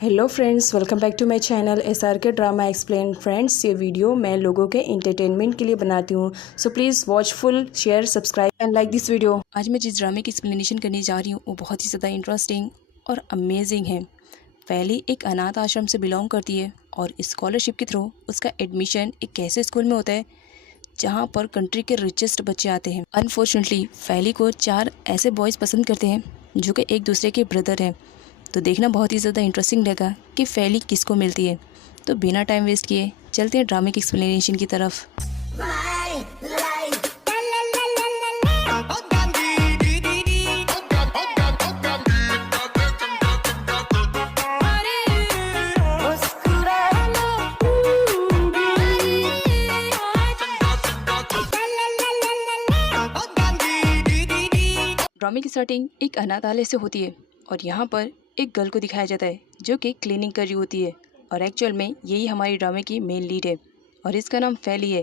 Hello friends, welcome back to my channel SRK drama explain. Friends, ये video मैं लोगों के एंटरटेनमेंट के लिए बनाती हूँ, so please watch full, share, subscribe and like this video. आज मैं जिस ड्रामे की एक्सप्लेनेशन करने जा रही हूँ वो बहुत ही ज़्यादा इंटरेस्टिंग और अमेजिंग है। पहली एक अनाथ आश्रम से बिलोंग करती है और स्कॉलरशिप के थ्रू उसका एडमिशन एक ऐसे स्कूल में होता है जहाँ पर कंट्री के रिचेस्ट बच्चे आते हैं। अनफॉर्चुनेटली फैली को 4 ऐसे बॉयज़ पसंद करते हैं जो कि एक दूसरे के ब्रदर हैं। तो देखना बहुत ही ज़्यादा इंटरेस्टिंग रहेगा कि फैली किसको मिलती है। तो बिना टाइम वेस्ट किए चलते हैं ड्रामे की एक्सप्लेनेशन की तरफ। ड्रामे की स्टार्टिंग एक अनाथालय से होती है और यहाँ पर एक गर्ल को दिखाया जाता है जो कि क्लीनिंग कर रही होती है और एक्चुअल में यही हमारी ड्रामे की मेन लीड है और इसका नाम फैली है।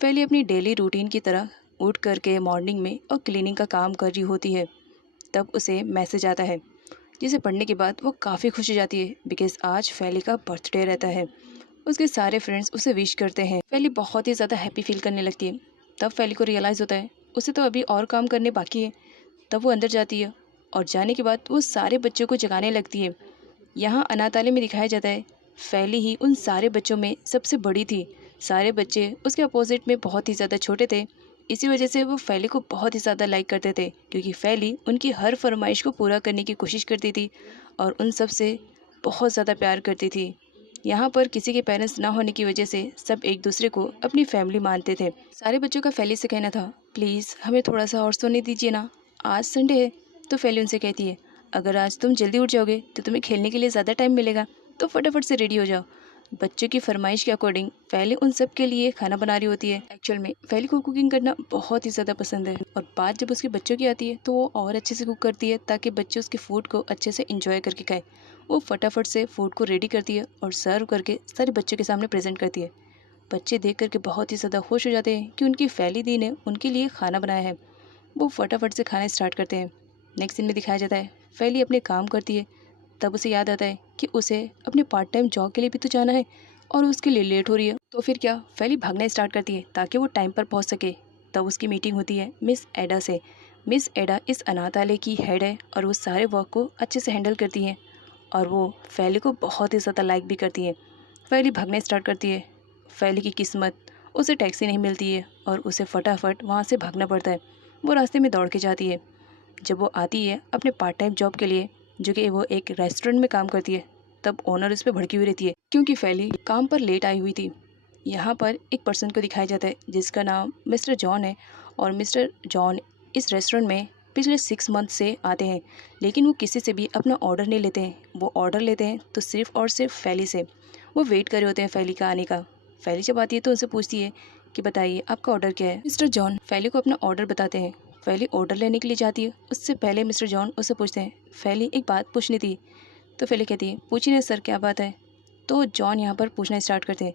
फैली अपनी डेली रूटीन की तरह उठ करके मॉर्निंग में और क्लीनिंग का काम कर रही होती है। तब उसे मैसेज आता है जिसे पढ़ने के बाद वो काफ़ी खुश हो जाती है बिकॉज आज फैली का बर्थडे रहता है। उसके सारे फ्रेंड्स उसे विश करते हैं। फैली बहुत ही ज़्यादा हैप्पी फील करने लगती है। तब फैली को रियलाइज़ होता है उसे तो अभी और काम करने बाकी है। तब वो अंदर जाती है और जाने के बाद वो सारे बच्चों को जगाने लगती है। यहाँ अनाथालय में दिखाया जाता है फैली ही उन सारे बच्चों में सबसे बड़ी थी। सारे बच्चे उसके अपोजिट में बहुत ही ज़्यादा छोटे थे। इसी वजह से वो फैली को बहुत ही ज़्यादा लाइक करते थे क्योंकि फैली उनकी हर फरमाइश को पूरा करने की कोशिश करती थी और उन सब से बहुत ज़्यादा प्यार करती थी। यहाँ पर किसी के पेरेंट्स ना होने की वजह से सब एक दूसरे को अपनी फैमिली मानते थे। सारे बच्चों का फैली से कहना था, प्लीज़ हमें थोड़ा सा और सोने दीजिए ना, आज संडे है। तो फैली उनसे कहती है, अगर आज तुम जल्दी उठ जाओगे तो तुम्हें खेलने के लिए ज़्यादा टाइम मिलेगा, तो फटाफट से रेडी हो जाओ। बच्चों की फरमाइश के अकॉर्डिंग फैली उन सब के लिए खाना बना रही होती है। एक्चुअल में फैली को कुकिंग करना बहुत ही ज़्यादा पसंद है और बात जब उसके बच्चों की आती है तो वो और अच्छे से कुक करती है ताकि बच्चे उसके फूड को अच्छे से इंजॉय करके खाए। वो फटाफट से फूड को रेडी करती है और सर्व करके सारे बच्चों के सामने प्रेजेंट करती है। बच्चे देख करके बहुत ही ज़्यादा खुश हो जाते हैं कि उनकी फैली दी ने उनके लिए खाना बनाया है। वो फटाफट से खाना स्टार्ट करते हैं। नेक्स्ट सीन में दिखाया जाता है फैली अपने काम करती है। तब उसे याद आता है कि उसे अपने पार्ट टाइम जॉब के लिए भी तो जाना है और उसके लिए लेट हो रही है। तो फिर क्या, फैली भागना स्टार्ट करती है ताकि वो टाइम पर पहुंच सके। तब उसकी मीटिंग होती है मिस एडा से। मिस एडा इस अनाथालय की हेड है और वो सारे वर्क को अच्छे से हैंडल करती हैं और वो फैली को बहुत ही ज़्यादा लाइक भी करती है। फैली भागना स्टार्ट करती है। फैली की किस्मत, उसे टैक्सी नहीं मिलती है और उसे फटाफट वहाँ से भागना पड़ता है। वो रास्ते में दौड़ के जाती है। जब वो आती है अपने पार्ट टाइम जॉब के लिए जो कि वो एक रेस्टोरेंट में काम करती है, तब ओनर उस पर भड़की हुई रहती है क्योंकि फैली काम पर लेट आई हुई थी। यहाँ पर एक पर्सन को दिखाया जाता है जिसका नाम मिस्टर जॉन है और मिस्टर जॉन इस रेस्टोरेंट में पिछले 6 मंथ से आते हैं, लेकिन वो किसी से भी अपना ऑर्डर नहीं लेते हैं। वो ऑर्डर लेते हैं तो सिर्फ और सिर्फ फैली से। वो वेट कर रहे होते हैं फैली का आने का। फैली जब आती है तो उनसे पूछती है कि बताइए आपका ऑर्डर क्या है। मिस्टर जॉन फैली को अपना ऑर्डर बताते हैं। फैली ऑर्डर लेने के लिए जाती है। उससे पहले मिस्टर जॉन उससे पूछते हैं, फैली एक बात पूछनी थी। तो फैली कहती है, पूछिए सर क्या बात है। तो जॉन यहाँ पर पूछना स्टार्ट करते हैं,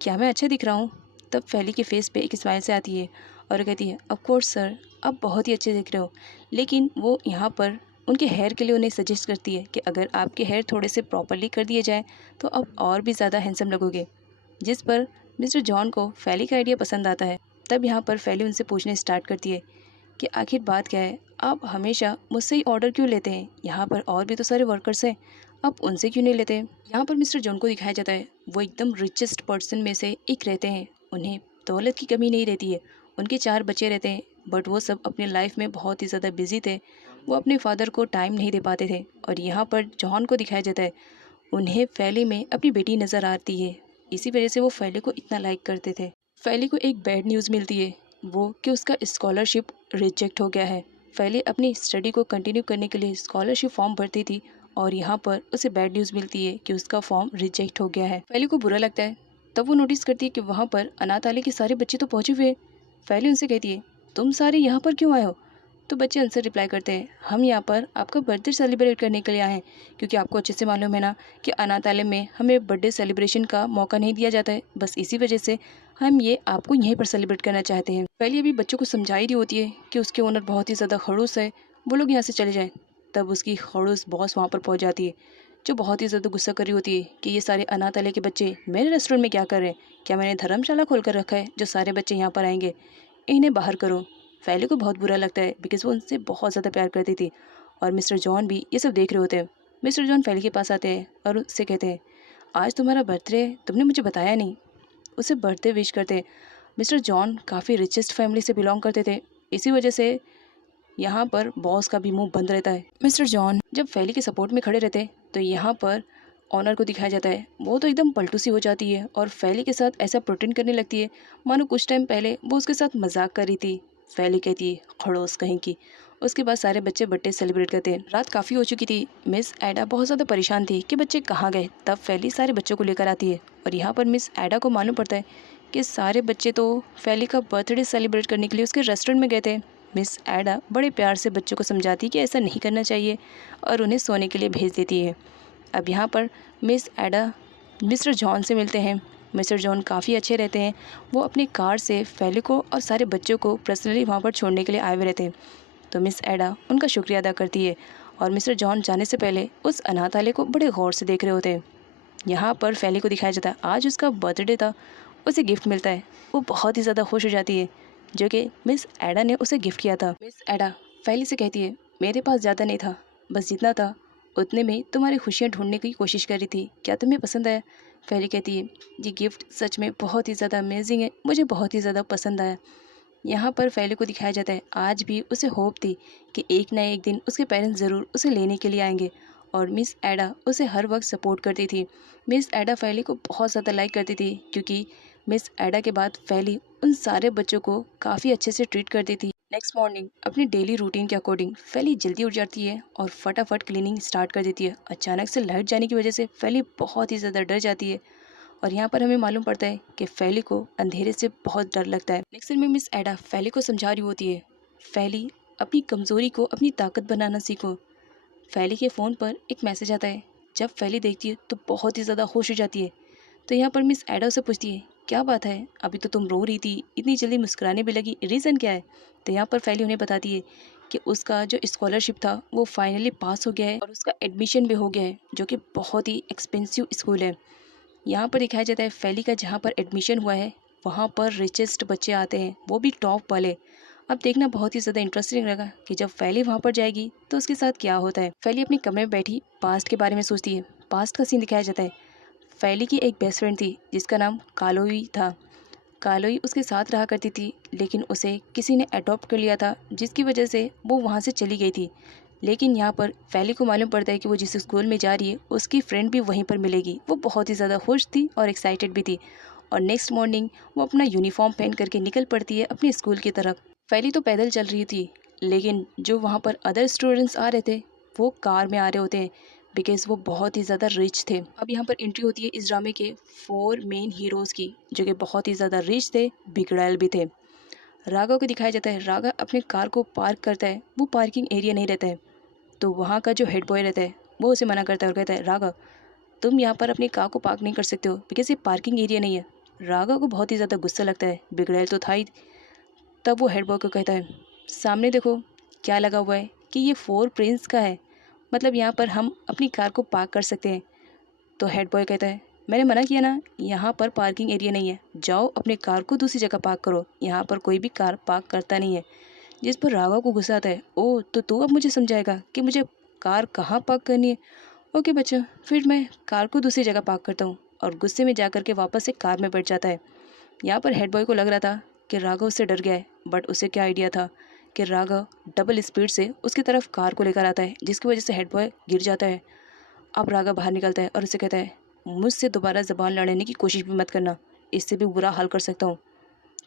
क्या मैं अच्छा दिख रहा हूँ। तब फैली के फेस पे एक स्माइल से आती है और कहती है, ऑफ कोर्स सर, आप बहुत ही अच्छे दिख रहे हो। लेकिन वो यहाँ पर उनके हेयर के लिए उन्हें सजेस्ट करती है कि अगर आपके हेयर थोड़े से प्रॉपरली कर दिए जाए तो आप और भी ज़्यादा हैंडसम लगोगे। जिस पर मिस्टर जॉन को फैली का आइडिया पसंद आता है। तब यहाँ पर फैली उनसे पूछने स्टार्ट करती है कि आखिर बात क्या है, आप हमेशा मुझसे ही ऑर्डर क्यों लेते हैं, यहाँ पर और भी तो सारे वर्कर्स हैं, आप उनसे क्यों नहीं लेते। यहाँ पर मिस्टर जॉन को दिखाया जाता है वो एकदम रिचेस्ट पर्सन में से एक रहते हैं। उन्हें दौलत की कमी नहीं रहती है। उनके 4 बच्चे रहते हैं बट वो सब अपने लाइफ में बहुत ही ज़्यादा बिजी थे। वो अपने फादर को टाइम नहीं दे पाते थे और यहाँ पर जॉन को दिखाया जाता है उन्हें फैली में अपनी बेटी नज़र आती है। इसी वजह से वो फैली को इतना लाइक करते थे। फैली को एक बैड न्यूज़ मिलती है वो कि उसका स्कॉलरशिप रिजेक्ट हो गया है। फैली अपनी स्टडी को कंटिन्यू करने के लिए स्कॉलरशिप फॉर्म भरती थी और यहाँ पर उसे बैड न्यूज़ मिलती है कि उसका फॉर्म रिजेक्ट हो गया है। फैली को बुरा लगता है। तब वो नोटिस करती है कि वहाँ पर अनाथालय के सारे बच्चे तो पहुँचे हुए हैं। फैली उनसे कहती है, तुम सारे यहाँ पर क्यों आए हो। तो बच्चे आंसर रिप्लाई करते हैं, हम यहाँ पर आपका बर्थडे सेलिब्रेट करने के लिए आए हैं क्योंकि आपको अच्छे से मालूम है ना कि अनाथालय में हमें बर्थडे सेलिब्रेशन का मौका नहीं दिया जाता है। बस इसी वजह से हम ये आपको यहीं पर सेलिब्रेट करना चाहते हैं। पहले अभी बच्चों को समझा ही रही होती है कि उसके ओनर बहुत ही ज़्यादा खड़ूस है, वो लोग यहाँ से चले जाएँ। तब उसकी खड़ूस बॉस वहाँ पर पहुँच जाती है जो बहुत ही ज़्यादा गुस्सा कर रही होती है कि ये सारे अनाथालय के बच्चे मेरे रेस्टोरेंट में क्या कर रहे हैं, क्या मैंने धर्मशाला खोल कर रखा है जो सारे बच्चे यहाँ पर आएंगे, इन्हें बाहर करो। फैली को बहुत बुरा लगता है बिकॉज वो उनसे बहुत ज़्यादा प्यार करती थी और मिस्टर जॉन भी ये सब देख रहे होते हैं। मिस्टर जॉन फैली के पास आते हैं और उससे कहते हैं, आज तुम्हारा बर्थडे है, तुमने मुझे बताया नहीं। उसे बर्थडे विश करते हैं। मिस्टर जॉन काफ़ी रिचेस्ट फैमिली से बिलोंग करते थे, इसी वजह से यहाँ पर बॉस का भी मुंह बंद रहता है। मिस्टर जॉन जब फैली के सपोर्ट में खड़े रहते हैं तो यहाँ पर ऑनर को दिखाया जाता है। वो तो एकदम पलटू सी हो जाती है और फैली के साथ ऐसा प्रोटेंड करने लगती है मानो कुछ टाइम पहले वो उसके साथ मजाक कर रही थी। फैली कहती है, खड़ोस कहीं की। उसके बाद सारे बच्चे बर्थडे सेलिब्रेट करते हैं। रात काफ़ी हो चुकी थी। मिस एडा बहुत ज़्यादा परेशान थी कि बच्चे कहाँ गए। तब फैली सारे बच्चों को लेकर आती है और यहाँ पर मिस एडा को मालूम पड़ता है कि सारे बच्चे तो फैली का बर्थडे सेलिब्रेट करने के लिए उसके रेस्टोरेंट में गए थे। मिस एडा बड़े प्यार से बच्चों को समझाती कि ऐसा नहीं करना चाहिए और उन्हें सोने के लिए भेज देती है। अब यहाँ पर मिस एडा मिस्टर जॉन से मिलते हैं। मिस्टर जॉन काफ़ी अच्छे रहते हैं। वो अपनी कार से फैली को और सारे बच्चों को पर्सनली वहाँ पर छोड़ने के लिए आए हुए रहते हैं। तो मिस एडा उनका शुक्रिया अदा करती है और मिस्टर जॉन जाने से पहले उस अनाथालय को बड़े गौर से देख रहे होते हैं। यहाँ पर फैली को दिखाया जाता है, आज उसका बर्थडे था, उसे गिफ्ट मिलता है। वो बहुत ही ज़्यादा खुश हो जाती है जो कि मिस एडा ने उसे गिफ्ट किया था। मिस एडा फैली से कहती है, मेरे पास ज़्यादा नहीं था, बस जितना था उतने में तुम्हारी खुशियाँ ढूंढने की कोशिश कर रही थी, क्या तुम्हें पसंद आया? फैली कहती है, ये गिफ्ट सच में बहुत ही ज़्यादा अमेजिंग है, मुझे बहुत ही ज़्यादा पसंद आया। यहाँ पर फैली को दिखाया जाता है, आज भी उसे होप थी कि एक ना एक दिन उसके पेरेंट्स ज़रूर उसे लेने के लिए आएंगे और मिस एडा उसे हर वक्त सपोर्ट करती थी। मिस एडा फैली को बहुत ज़्यादा लाइक करती थी क्योंकि मिस एडा के बाद फैली उन सारे बच्चों को काफ़ी अच्छे से ट्रीट करती थी। नेक्स्ट मॉर्निंग अपनी डेली रूटीन के अकॉर्डिंग फैली जल्दी उठ जाती है और फटाफट क्लीनिंग स्टार्ट कर देती है। अचानक से लाइट जाने की वजह से फैली बहुत ही ज़्यादा डर जाती है और यहाँ पर हमें मालूम पड़ता है कि फैली को अंधेरे से बहुत डर लगता है। नेक्स्ट सीन में मिस एडा फैली को समझा रही होती है, फैली अपनी कमज़ोरी को अपनी ताकत बनाना सीखो। फैली के फ़ोन पर एक मैसेज आता है। जब फैली देखती है तो बहुत ही ज़्यादा खुश हो जाती है। तो यहाँ पर मिस एडा से पूछती है, क्या बात है, अभी तो तुम रो रही थी, इतनी जल्दी मुस्कुराने भी लगी, रीज़न क्या है? तो यहाँ पर फैली उन्हें बताती है कि उसका जो स्कॉलरशिप था वो फाइनली पास हो गया है और उसका एडमिशन भी हो गया है, जो कि बहुत ही एक्सपेंसिव स्कूल है। यहाँ पर दिखाया जाता है फैली का जहाँ पर एडमिशन हुआ है वहाँ पर रिचेस्ट बच्चे आते हैं, वो भी टॉप वाले। अब देखना बहुत ही ज़्यादा इंटरेस्टिंग रहेगा कि जब फैली वहाँ पर जाएगी तो उसके साथ क्या होता है। फैली अपने कमरे में बैठी पास्ट के बारे में सोचती है। पास्ट का सीन दिखाया जाता है। फैली की एक बेस्ट फ्रेंड थी जिसका नाम कालोई था। कालोई उसके साथ रहा करती थी लेकिन उसे किसी ने अडॉप्ट कर लिया था जिसकी वजह से वो वहाँ से चली गई थी। लेकिन यहाँ पर फैली को मालूम पड़ता है कि वो जिस स्कूल में जा रही है उसकी फ्रेंड भी वहीं पर मिलेगी। वो बहुत ही ज़्यादा खुश थी और एक्साइटेड भी थी और नेक्स्ट मॉर्निंग वो अपना यूनिफॉर्म पहन करके निकल पड़ती है अपने स्कूल की तरफ। फैली तो पैदल चल रही थी लेकिन जो वहाँ पर अदर स्टूडेंट्स आ रहे थे वो कार में आ रहे होते हैं बिकॉज वो बहुत ही ज़्यादा रिच थे। अब यहाँ पर एंट्री होती है इस ड्रामे के 4 मेन हीरोज़ की जो कि बहुत ही ज़्यादा रिच थे, बिगड़ैल भी थे। राघव को दिखाया जाता है। राघव अपने कार को पार्क करता है, वो पार्किंग एरिया नहीं रहता है तो वहाँ का जो हेड बॉय रहता है वो उसे मना करता है और कहता है, राघव तुम यहाँ पर अपनी कार को पार्क नहीं कर सकते हो बिकॉज ये पार्किंग एरिया नहीं है। राघव को बहुत ही ज़्यादा गुस्सा लगता है, बिगड़ैल तो था ही। तब वो हेड बॉय को कहता है, सामने देखो क्या लगा हुआ है कि ये 4 प्रिंस का है, मतलब यहाँ पर हम अपनी कार को पार्क कर सकते हैं। तो हेड बॉय कहता है, मैंने मना किया ना, यहाँ पर पार्किंग एरिया नहीं है, जाओ अपनी कार को दूसरी जगह पार्क करो, यहाँ पर कोई भी कार पार्क करता नहीं है। जिस पर राघव को गुस्सा आता है, ओ तो तू अब मुझे समझाएगा कि मुझे कार कहाँ पार्क करनी है। ओके बच्चा, फिर मैं कार को दूसरी जगह पार्क करता हूँ। और गुस्से में जा कर के वापस से कार में बैठ जाता है। यहाँ पर हेड बॉय को लग रहा था कि राघव उससे डर गया है, बट उसे क्या आइडिया था कि राघव डबल स्पीड से उसकी तरफ कार को लेकर आता है जिसकी वजह से हेड बॉय गिर जाता है। अब राघव बाहर निकलता है और उसे कहता है, मुझसे दोबारा ज़बान लड़ने की कोशिश भी मत करना, इससे भी बुरा हाल कर सकता हूँ।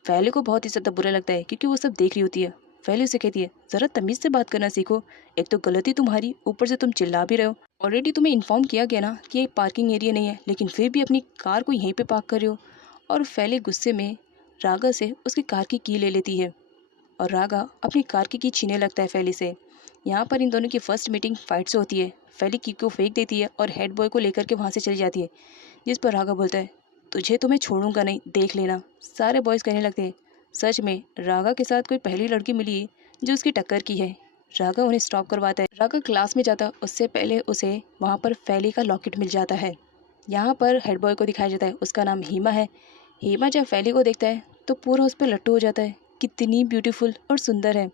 फैली को बहुत ही ज़्यादा बुरा लगता है क्योंकि वो सब देख रही होती है। फैली उसे कहती है, ज़रा तमीज़ से बात करना सीखो, एक तो गलती तुम्हारी, ऊपर से तुम चिल्ला भी रहे हो। ऑलरेडी तुम्हें इन्फॉर्म किया गया ना कि ये पार्किंग एरिया नहीं है, लेकिन फिर भी अपनी कार को यहीं पे पार्क कर रहे हो। और फैली गुस्से में राघव से उसकी कार की ले लेती है और राघव अपनी कार की छीनने लगता है फैली से। यहाँ पर इन दोनों की फर्स्ट मीटिंग फाइट से होती है। फैली की को फेंक देती है और हेड बॉय को लेकर के वहाँ से चली जाती है, जिस पर राघव बोलता है, तुझे तो मैं छोड़ूंगा नहीं, देख लेना। सारे बॉयज़ कहने लगते हैं, सच में राघव के साथ कोई पहली लड़की मिली है जो उसकी टक्कर की है। राघव उन्हें स्टॉप करवाता है। राघव क्लास में जाता उससे पहले उसे वहाँ पर फैली का लॉकेट मिल जाता है। यहाँ पर हेड बॉय को दिखाया जाता है, उसका नाम हीमा है। हीमा जब फैली को देखता है तो पूरा उस पर लट्टू हो जाता है, कितनी ब्यूटीफुल और सुंदर है।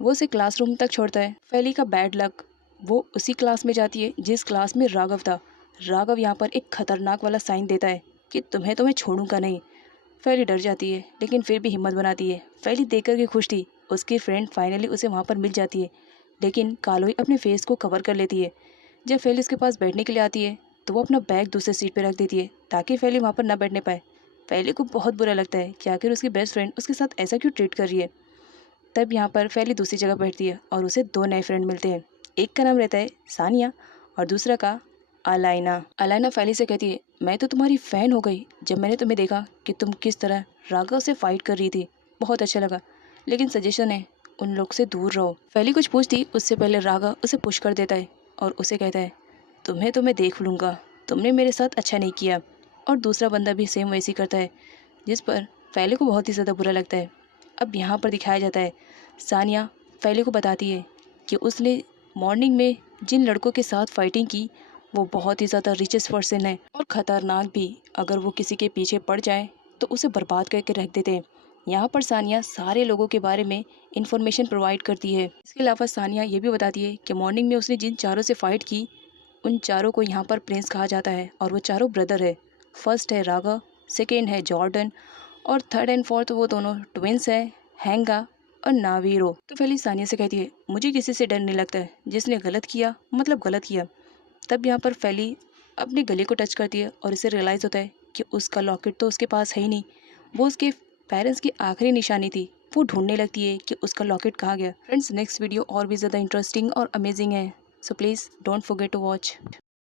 वो उसे क्लासरूम तक छोड़ता है। फैली का बैड लक, वो उसी क्लास में जाती है जिस क्लास में राघव था। राघव यहाँ पर एक खतरनाक वाला साइन देता है कि तुम्हें तो मैं छोड़ूंगा नहीं। फैली डर जाती है लेकिन फिर भी हिम्मत बनाती है। फैली देख कर के खुश थी, उसकी फ्रेंड फाइनली उसे वहाँ पर मिल जाती है, लेकिन कालोई अपने फेस को कवर कर लेती है। जब फैली उसके पास बैठने के लिए आती है तो वो अपना बैग दूसरे सीट पर रख देती है ताकि फैली वहाँ पर ना बैठने पाए। फैली को बहुत बुरा लगता है कि आखिर उसकी बेस्ट फ्रेंड उसके साथ ऐसा क्यों ट्रीट कर रही है। तब यहाँ पर फैली दूसरी जगह बैठती है और उसे दो नए फ्रेंड मिलते हैं। एक का नाम रहता है सानिया और दूसरा का अलाइना। अलाइना फैली से कहती है, मैं तो तुम्हारी फ़ैन हो गई जब मैंने तुम्हें देखा कि तुम किस तरह राघव से फाइट कर रही थी, बहुत अच्छा लगा, लेकिन सजेशन है उन लोग से दूर रहो। फैली कुछ पूछती उससे पहले राघव उसे पुश कर देता है और उसे कहता है, तुम्हें तो मैं देख लूँगा, तुमने मेरे साथ अच्छा नहीं किया। और दूसरा बंदा भी सेम वैसे ही करता है, जिस पर फैली को बहुत ही ज़्यादा बुरा लगता है। अब यहाँ पर दिखाया जाता है सानिया फैली को बताती है कि उसने मॉर्निंग में जिन लड़कों के साथ फाइटिंग की वो बहुत ही ज़्यादा रिचेस्ट पर्सन है और ख़तरनाक भी। अगर वो किसी के पीछे पड़ जाए तो उसे बर्बाद करके रख देते हैं। यहाँ पर सानिया सारे लोगों के बारे में इंफॉर्मेशन प्रोवाइड करती है। इसके अलावा सानिया ये भी बताती है कि मॉर्निंग में उसने जिन चारों से फाइट की उन चारों को यहाँ पर प्रिंस कहा जाता है और वो चारों ब्रदर है। फर्स्ट है राघव, सेकेंड है जॉर्डन और थर्ड एंड फोर्थ वो दोनों ट्विंस है, हैंगा और नावीरो। तो फैली सानिया से कहती है, मुझे किसी से डर नहीं लगता है, जिसने गलत किया मतलब गलत किया। तब यहाँ पर फैली अपने गले को टच करती है और इसे रियलाइज़ होता है कि उसका लॉकेट तो उसके पास है ही नहीं, वो उसके पेरेंट्स की आखिरी निशानी थी। वो ढूंढने लगती है कि उसका लॉकेट कहाँ गया। फ्रेंड्स, नेक्स्ट वीडियो और भी ज़्यादा इंटरेस्टिंग और अमेजिंग है, so please don't forget to watch.